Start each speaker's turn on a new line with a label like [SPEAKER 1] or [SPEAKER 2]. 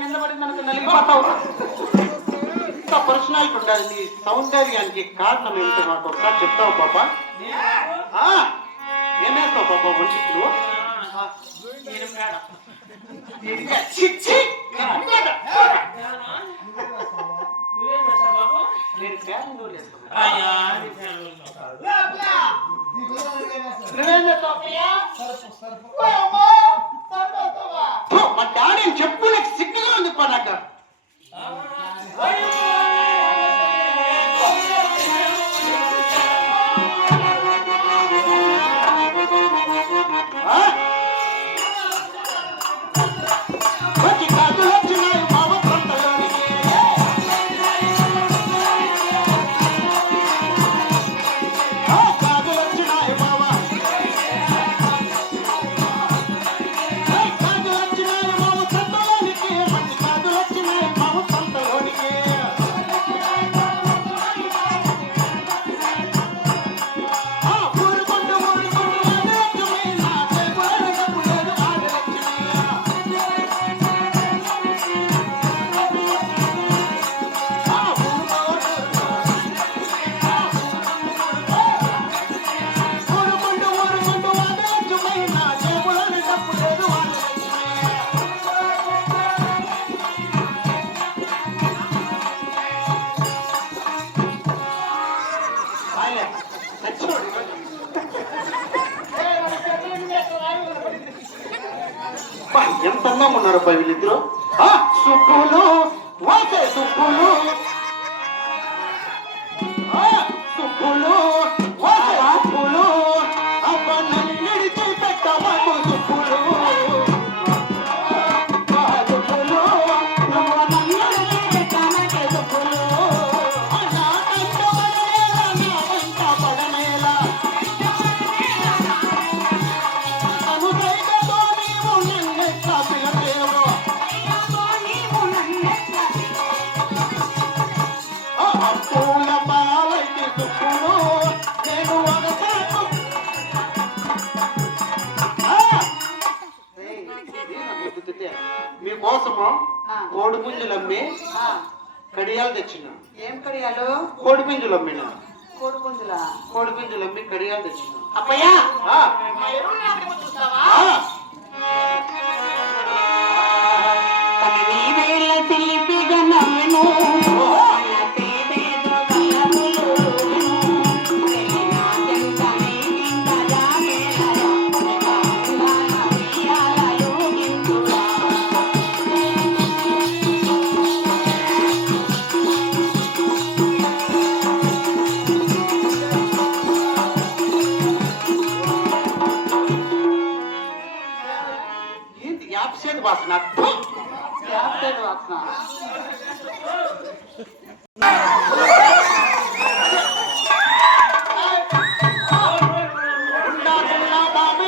[SPEAKER 1] మీద పర్సనాలిటీ ఉండాలి సౌందర్యానికి కారణం ఏమిటి మాకు ఒకసారి చెప్తావు పాపా ఏం వేస్తావు పాపా మా డాడీ చెప్పులకు பண்ணாக்கா ఎంత అందంగా ఉన్నారబ్బా వీళ్ళిద్దరు? సుబ్బులు వాసే సుబ్బులు. కోడి పుంజులు అమ్మి కడియాలు తెచ్చినాడు
[SPEAKER 2] ఏం కడియాలు?
[SPEAKER 1] కోడి పుంజులు అమ్మినా
[SPEAKER 2] కోడి పుంజుల
[SPEAKER 1] కోడి పుంజులు అమ్మి కడియాలు తెచ్చినాడు
[SPEAKER 2] అప్పయ్యా वाचणार वाचणार